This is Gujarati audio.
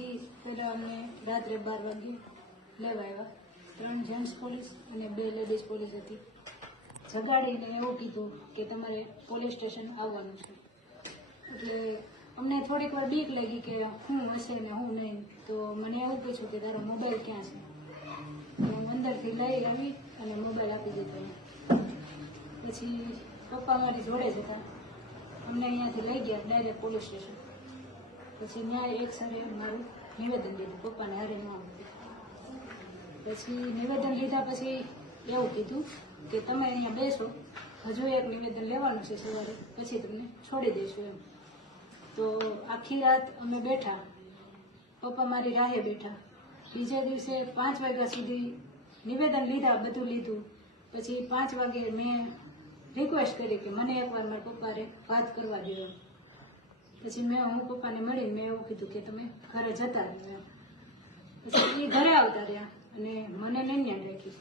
ત્યાંથી પહેલાં અમને રાત્રે 12 વાગે લેવા આવ્યા. 3 જેન્ટ્સ પોલીસ અને 2 લેડીઝ પોલીસ હતી. જગાડીને એવું કીધું કે તમારે પોલીસ સ્ટેશન આવવાનું છે. એટલે અમને થોડીક વાર બીક લાગી કે શું હશે ને શું નહીં. તો મને એવું પૂછ્યું કે તારો મોબાઈલ ક્યાં છે. તો હું અંદરથી લઈ આવી અને મોબાઈલ આપી દીધો. પછી પપ્પા મારી જોડે જ હતા. અમને અહીંયાથી લઈ ગયા ડાયરેક્ટ પોલીસ સ્ટેશન. પછી ત્યાં એક સરે મારું નિવેદન દીધું, પપ્પાને હારે ન આવતું. પછી નિવેદન લીધા પછી એવું કીધું કે તમે અહીંયા બેસો, હજુ એક નિવેદન લેવાનું છે સવારે, પછી તમને છોડી દઈશું એમ. તો આખી રાત અમે બેઠા, પપ્પા મારી રાહે બેઠા. બીજે દિવસે 5 વાગ્યા સુધી નિવેદન લીધા, બધું લીધું. પછી 5 વાગે મેં રિક્વેસ્ટ કરી કે મને એકવાર મારા પપ્પાને વાત કરવા દો એમ. પછી હું પપ્પાને મળીને મેં એવું કીધું કે તમે ઘરે જતા રહ્યો એમ. પછી એ ઘરે આવતા રહ્યા અને મને નૈન્યા રાખી.